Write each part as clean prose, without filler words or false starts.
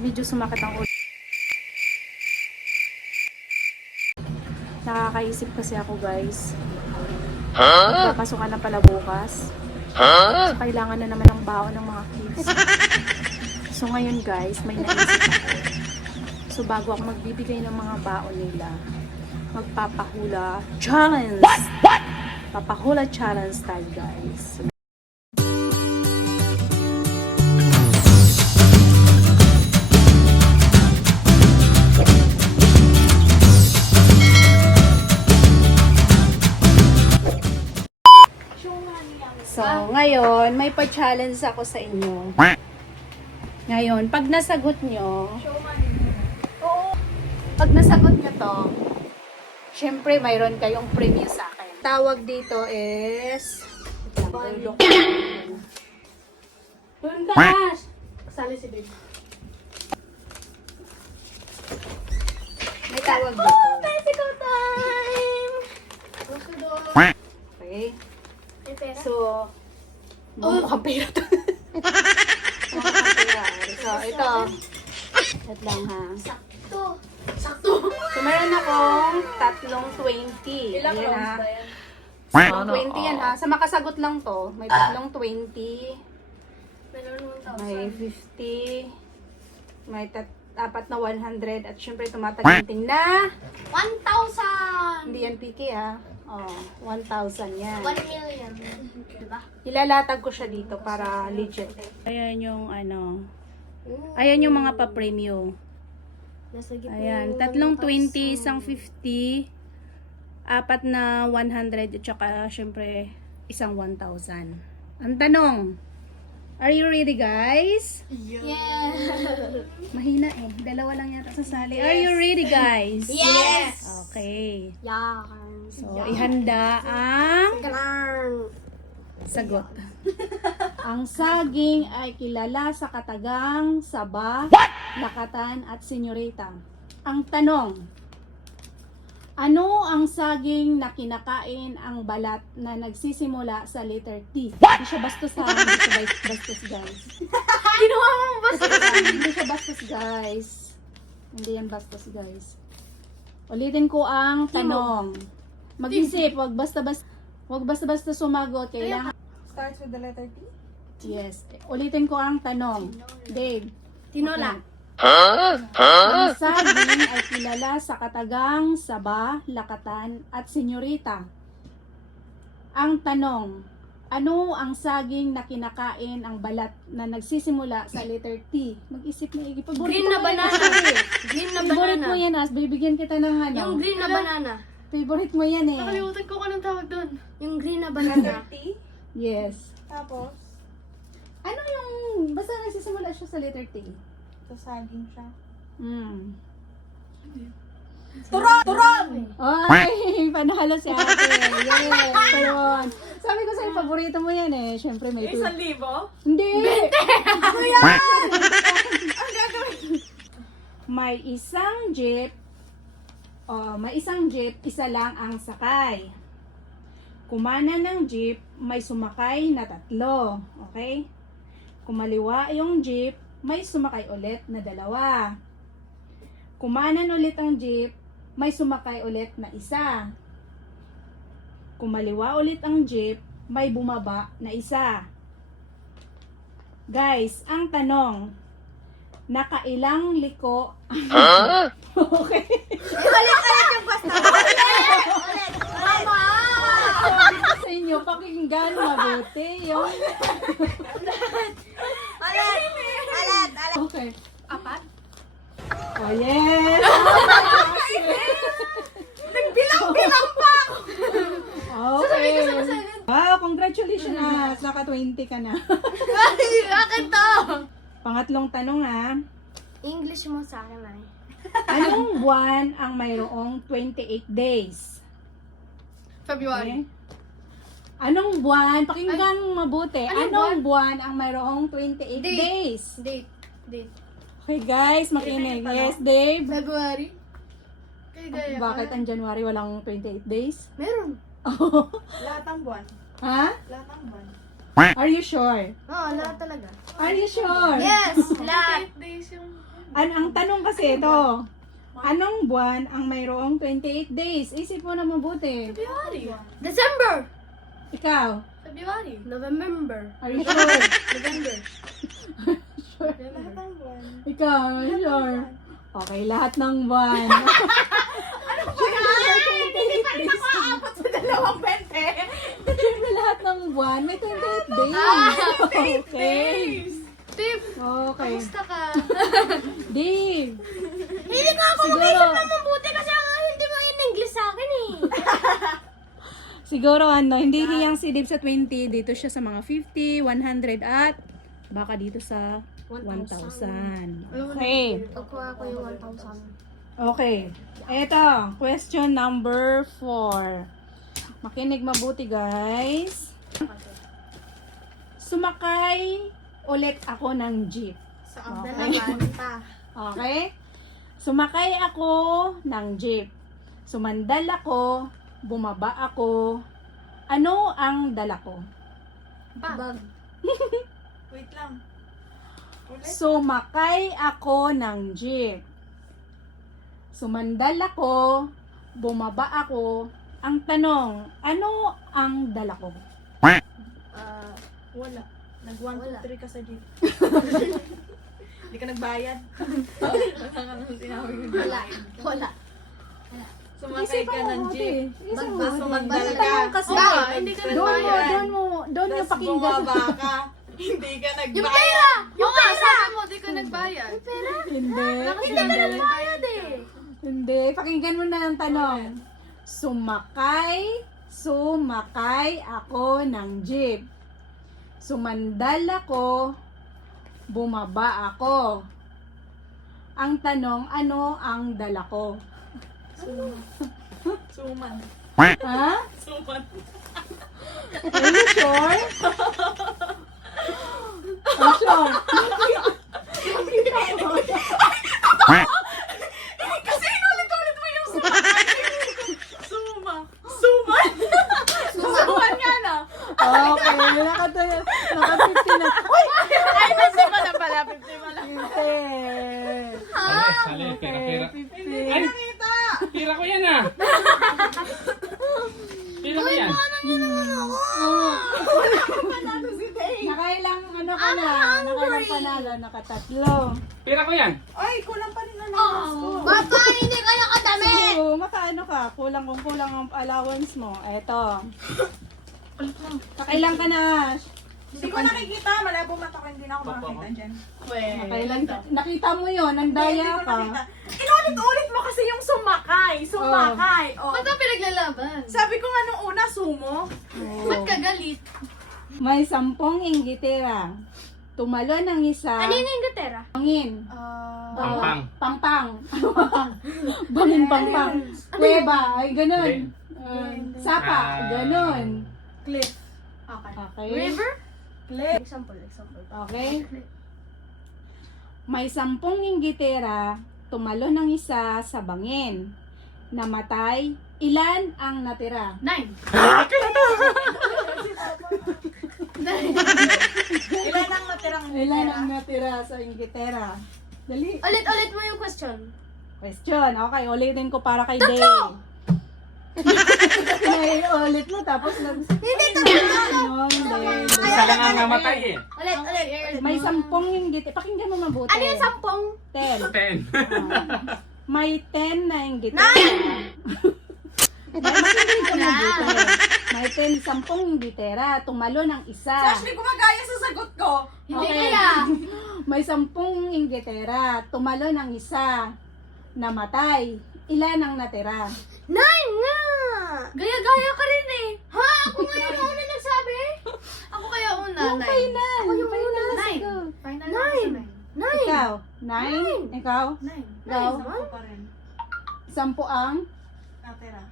medyo sumakit ang ulo. Nakakaisip kasi ako guys. Magpapasukan na pala bukas. So, kailangan na naman ng baon ng mga kids. So ngayon guys, may naisip ako. So bago ako magbibigay ng mga baon nila, magpapahula challenge! Papahula challenge tayo guys. So, ngayon, may pa-challenge ako sa inyo. Ngayon, pag nasagot nyo, pag nasagot nyo to, syempre, mayroon kayong premium sa akin. Tawag dito is, doon ka! Sali si baby. May tawag dito. Bicycle time! Okay. So, mukhang pera to. Mukhang pera. So, ito. Wait lang ha. Sakto! So, meron akong tatlong 20. Ilang Ayan, rounds ha. ba yan? Tatlong 20 yan ha. Sa makasagot lang to, may tatlong 20, Meron may 1,000. 50, may apat na 100, at syempre tumataginting na, 1,000! hindi yan piki ha. Oh, 1,000 yan. 1 million. Diba? Ilalatag ko siya dito para legit. Ayan yung ano. Ayan yung mga pa-premium. Nasa gitna Ayan, yung tatlong 20, 1,000. isang 50, apat na 100, at saka syempre isang 1,000. Ang tanong, are you ready guys? Yeah! Mahina eh, dalawa lang yata sasali. Are you ready guys? Yes! Okay. Yeah! So, ihanda ang Galang! sagot. Ang saging ay kilala sa katagang, saba, lakatan, at senyorita. Ang tanong, ano ang saging na kinakain ang balat na nagsisimula sa letter T? Hindi siya bastos ha, hindi siya bastos guys. Ginawa mo ba? Hindi siya bastos guys. Hindi yan bastos guys. Ulitin ko ang tanong. Mag-isip, wag basta-basta sumagot. Kailangan Starts with the letter T? yes. Ulitin ko ang tanong. Dave. Tinola. Ang saging ay kilala sa katagang, saba, lakatan, at senyorita. Ang tanong, ano ang saging na kinakain ang balat na nagsisimula sa letter T? Mag-isip na igi. Green na banana. Green na Favorite mo banana. yan, As. Bibigyan kita ng ano. Yung green na banana. Favorite mo yan eh. Nakalimutan ko anong tawag doon. Yung green na banana. T? Yes. Tapos, Ano yung, basta nagsisimula siya sa letter T? sasaging siya. Hmm. Turon! Ay, panalo si ate. Yes, ayun. Sabi ko sa'yo, paborito mo yan eh. Siyempre may 1,000? Hindi! Ano yan? Ang gagawin? May isang jeep, isa lang ang sakay. Kumana ng jeep, may sumakay na 3. Okay? Kumaliwa yung jeep, may sumakay ulit na 2. Kumanan ulit ang jeep, may sumakay ulit na 1. Kumaliwa ulit ang jeep, may bumaba na 1. Guys, ang tanong, nakailang liko okay. Ulit yung basta. Ulit! Mama! Sa inyo, pakinggan mabuti yung Alat! okay. 4? Oh, yes! Nagbilang-bilang pa ako! Okay. Wow, congratulations na. Naka 20 ka na. Ay, akin to! Pangatlong tanong ha. English mo sa akin ay. Anong buwan ang mayroong 28 days? February. Okay? Anong buwan? Pakinggan mabuti. Anong Anong buwan ang mayroong 28 Date. days? Date. Okay guys, makinig. Yes, Dave. February. Kay Gaya ka. Bakit ang January walang 28 days? Meron. Lahat ng buwan. Ha? Lahat ng buwan. Are you sure? Oo, lahat talaga. Are you sure? Yes! Lahat. days yung... Ang tanong kasi ito, anong buwan ang mayroong 28 days? Isip mo na mabuti. February. December. Ikaw, February. November. are you sure? November. Lahat ng buwan. Ikaw, are you sure? Okay, lahat ng buwan. Hindi pa aabot sa 2.20. Siyempre lahat ng buwan, may 28 days. Okay. Tip. Okay. Kamusta ka? Dave. Hindi ko ako Siguro, mabuti kasi hindi mo yung English sa akin eh. siguro hindi hiyang si Dave sa 20, dito siya sa mga 50, 100 at baka dito sa 1,000. Okay. Kukuha ko yung 1,000. Okay. Eto, question number 4. Makinig mabuti, guys. Sumakay ulit ako ng jeep. Sa Okay. Abdalaban pa. Okay? Sumakay ako ng jeep. Sumandal ako, bumaba ako. Ano ang dala ko? Bag. Wait lang. Ulit? Sumakay ako ng jeep. Sumandal ako, bumaba ako. Ang tanong, ano ang dala ko? Wala. Nag-1, Wala. 2, 3 ka sa jeep. Hindi ka nagbayad. Wala. Wala. Sumakay ka ng jeep. Tapos sumandal ka. Tanong kasi. Hindi ka Doon nagbayad. mo yung Tapos pakinggan. bumaba ka. Hindi ka Yung nagbayad. pera! Yung pera! Sabi mo, di ka nagbayad. Yung pera? Hindi. Hindi ka nagbayad eh. Hindi. Pakinggan mo na ang tanong. Sumakay ako ng jeep. Sumandal ako, bumaba ako. Ang tanong, ano ang dala ko? Suman. Ha? Suman. Are you sure? Are you sure? Kasi inulit-ulit mo yung suman. Suma. Suman. Suman nga na. Okay, naka-50 na. Uy! Ay, nasi pa na pala. 50 pala. Hindi. Sali, pera. 50. Ay, Nakita. pira ko yan ah. Pira ko yan. Panalo si Day. Nakailang ano ka na? Nakailang panalo? Nakatatlo. Pira ko yan. Ay, kulang pa rin na nakas ko. Papa, hindi ka nakadami! So, makaano ka? Kulang kung kulang ang allowance mo. Eto. Kakailang ka na. Hindi ko nakikita. Malabo mata ko. Hindi na ako makakita dyan. Kakailang. Nakita mo yon, ang Hindi daya ko ka. nakita. Inulit-ulit mo kasi yung sumakay. Sumakay. Oh. Ba't ka pinaglalaban? Sabi ko nga nung una, sumo. Ba't ka galit? May 10 inggitera. Tumalo ng isa. Kanina yung gatera? Bangin. Pampang. Pampang. Bangin pampang. Kuweba. Ay, ganun. Sapa. Ganun. Cliff. Okay. Okay. River? Cliff. Example. Okay. May 10 inggitera. Tumalo ng isa sa bangin. Namatay. Ilan ang natira? 9. Ilan ang natirang Ilan ang natira sa inggitera? Dali. Ulit-ulit mo yung question. Question. Okay, ulitin ko para kay Day. Ulit mo tapos Hindi, Day. Isa lang ang namatay eh. Ulit. May 10 inggitera. Pakinggan mo mabuti. Ano yung 10? 10. 10. May 10 na inggitera. Makinig ka mabuti. May 10 inggitera. Tumalo ng isa. Ashley, gumagaya sa sagot ko. Hindi Okay. kaya. May 10 inggitera. Tumalo ng isa. Namatay. Ilan ang natira? 9 nga! Gaya-gaya ka rin eh. Ha? Ako nga yung una nagsabi? Ako kaya una. Yung 9. final. Ako yung Final una. na 9. sagot. Final 9. 9. Ikaw? 9? Ikaw? 9. Ikaw? Ako pa rin. 10 ang? Natira.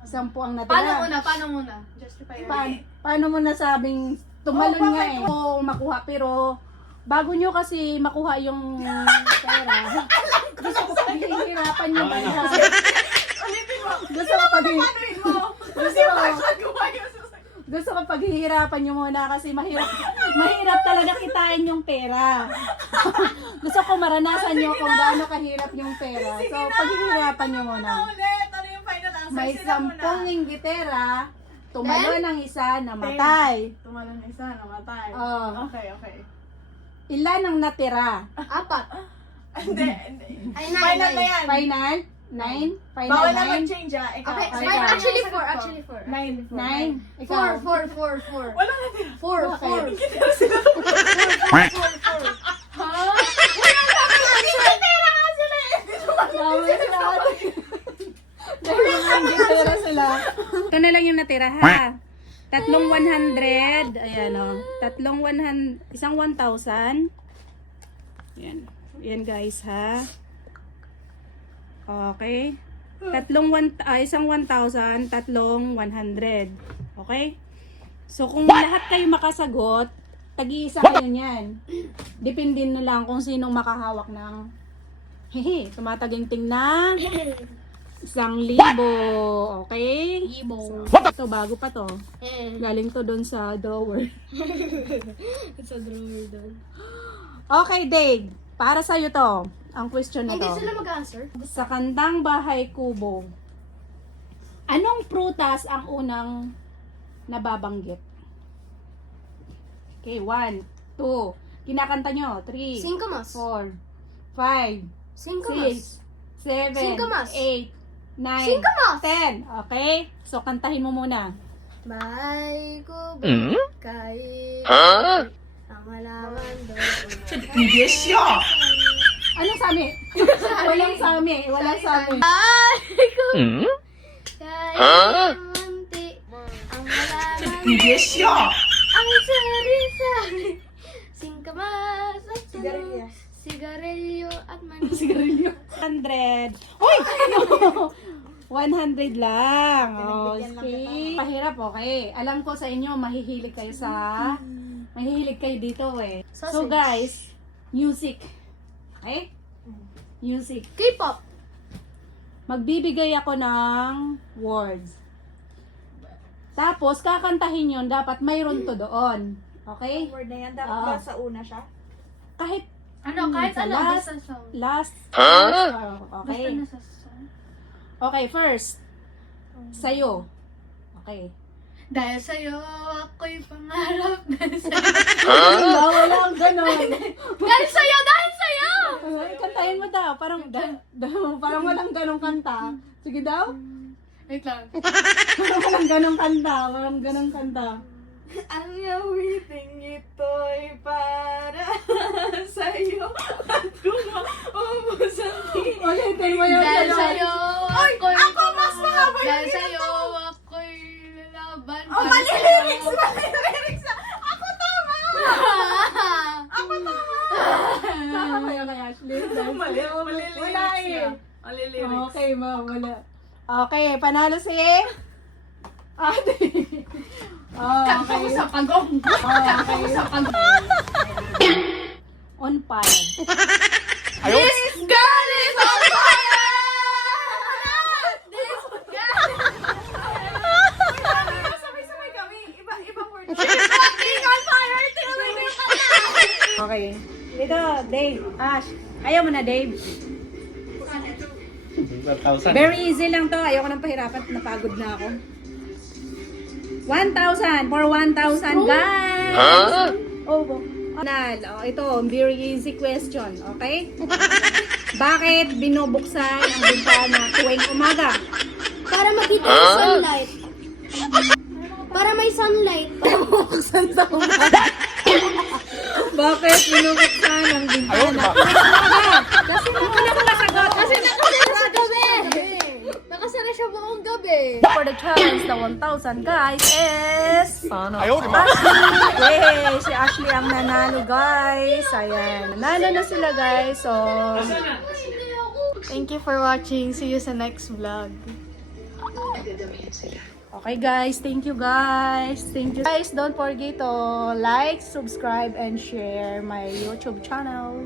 10 ang natira. Paano muna? Paano muna? Justify it. Paano mo nasabing tumalon nga eh? Oo, makuha. Pero bago nyo kasi makuha yung pera, gusto ko paghihirapan yung pera. Ulitin mo. Gusto ko Panuin mo. Kasi Marshall gumaya sa sagot. Gusto ko paghihirapan nyo muna kasi mahirap talaga kitain yung pera. Gusto ko maranasan nyo kung gaano kahirap yung pera. So, paghihirapan nyo muna. Ulit, ano yung final answer? May Sila muna. 10 inggitera, tumalo ng isa, namatay. Tumalon isa, namatay. Oh. Okay. Ilan ang natira? 4. Hindi. Ay, Final na yan. Final? 9? Final Bawal na 9? mag-change ah. Ikaw. Okay, Ay, mine ikaw. actually 4. Actually 4. 9. 9? Ikaw? 4. Wala na din. 4. Tama sila ate. Dahil mga inggitera sila. Ito na lang yung natira ha. Tatlong 100. Ayan o. Tatlong 100. Isang 1,000. Ayan. Ayan guys ha. Okay. Isang 1,000. Tatlong 100. Okay? So kung lahat kayo makasagot, tag-iisa kayo niyan. Depende na lang kung sinong makahawak ng tumataginting na 1,000. Okay? Ibo. So, bago pa to. Galing to doon sa drawer. It's a drawer doon. Okay, Dave. Para sa'yo to. Ang question na Hindi to. sila mag-answer. Sa Kandang Bahay Kubo, anong prutas ang unang nababanggit? Okay, 1, 2. Kinakanta nyo. 3, 5 4, 5, 6, 7, 8, 9, 10. Okay? So, kantahin mo muna. May kubo kay ang halaman doon. Anong sami? Walang sami. Walang sami. May kubo kay munti ang halaman ang sari-sari singkamas at sigarilyo at mani. Sigarilyo. 100. Uy! 100 lang. Okay. Pahirap, okay. Alam ko sa inyo, mahihilig kayo dito eh. So Sausage. guys, music. Okay? Music. K-pop. Magbibigay ako ng words. Tapos, kakantahin yun, dapat mayroon to doon. Okay? Word na yan. Dapat Oo. ba sa una siya? Kahit Kahit sa ano, last, basta sound. last, okay? Basta nasa sound. Okay, first. Sa'yo. Okay. Dahil sa'yo, ako'y pangarap. Dahil sa'yo. Walang ganon. Dahil sa'yo! Dahil sa'yo! Ay, kantahin mo daw. Parang, parang walang ganong kanta. Sige daw. Wait lang. Parang walang ganong kanta. Walang ganong kanta. Ang yawiting ito'y para sa'yo at kumaubos ang Ulitin mo yung Dahil ganon. sa'yo, Oy, ako'y ako mas mahaba yung Dahil ganito. sa'yo, ako'y lalaban. Oh, mali lyrics! Ako tama! Tama kayo kay Ashley. Dahil Mali sa'yo, lyrics wala eh. niya. Mali lyrics. Okay, wala. Okay, panalo si Ate. Kanta ko sa pagong. Kanta ko sa On fire. This girl is on fire! This girl Sabay-sabay kami. Ibang word. is on fire! Tinuloy ko yung kanta! Okay. Dito, Dave. Ash. Ayaw mo na, Dave. 1,000. Very easy lang to. Ayoko nang pahirapan. Napagod na ako. 1,000 for 1,000 guys. Oh, oh, ito, very easy question. Okay? Bakit binubuksan ang bintana tuwing umaga? Para makita yung sunlight. Para may sunlight. Para mabuksan sa umaga. Bakit binubuksan ang bintana tuwing umaga? Kasi wala ko nasagot. Kasi Nakasara sa gabi. Nakasara siya buong gabi. for the challenge na 1,000 guys is Ashley. Yay! Si Ashley ang nanalo guys. Ayan. Nanalo na sila guys. So, Thank you for watching. See you sa next vlog. okay guys. Thank you guys. Thank you guys. Don't forget to like, subscribe, and share my YouTube channel.